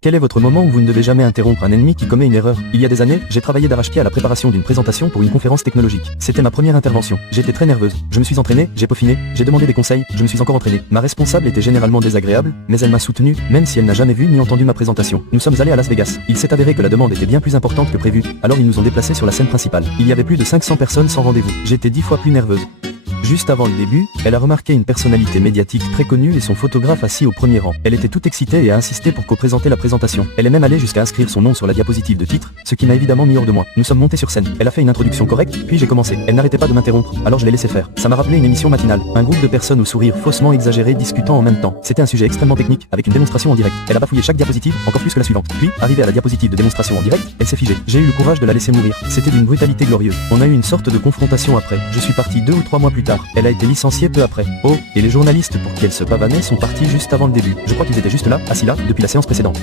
Quel est votre moment où vous ne devez jamais interrompre un ennemi qui commet une erreur? Il y a des années, j'ai travaillé d'arrache-pied à la préparation d'une présentation pour une conférence technologique. C'était ma première intervention. J'étais très nerveuse. Je me suis entraîné, j'ai peaufiné, j'ai demandé des conseils, je me suis encore entraîné. Ma responsable était généralement désagréable, mais elle m'a soutenu, même si elle n'a jamais vu ni entendu ma présentation. Nous sommes allés à Las Vegas. Il s'est avéré que la demande était bien plus importante que prévu, alors ils nous ont déplacés sur la scène principale. Il y avait plus de 500 personnes sans rendez-vous. J'étais 10 fois plus nerveuse. Juste avant le début, elle a remarqué une personnalité médiatique très connue et son photographe assis au premier rang. Elle était toute excitée et a insisté pour co-présenter la présentation. Elle est même allée jusqu'à inscrire son nom sur la diapositive de titre, ce qui m'a évidemment mis hors de moi. Nous sommes montés sur scène. Elle a fait une introduction correcte, puis j'ai commencé. Elle n'arrêtait pas de m'interrompre, alors je l'ai laissé faire. Ça m'a rappelé une émission matinale. Un groupe de personnes au sourire faussement exagéré discutant en même temps. C'était un sujet extrêmement technique, avec une démonstration en direct. Elle a bafouillé chaque diapositive, encore plus que la suivante. Puis, arrivée à la diapositive de démonstration en direct, elle s'est figée. J'ai eu le courage de la laisser mourir. C'était d'une brutalité glorieuse. On a eu une sorte de confrontation après. Je suis parti 2 ou 3 mois plus tard. Elle a été licenciée peu après. Oh, et les journalistes pour qui elle se pavanait sont partis juste avant le début. Je crois qu'ils étaient juste là, assis là, depuis la séance précédente.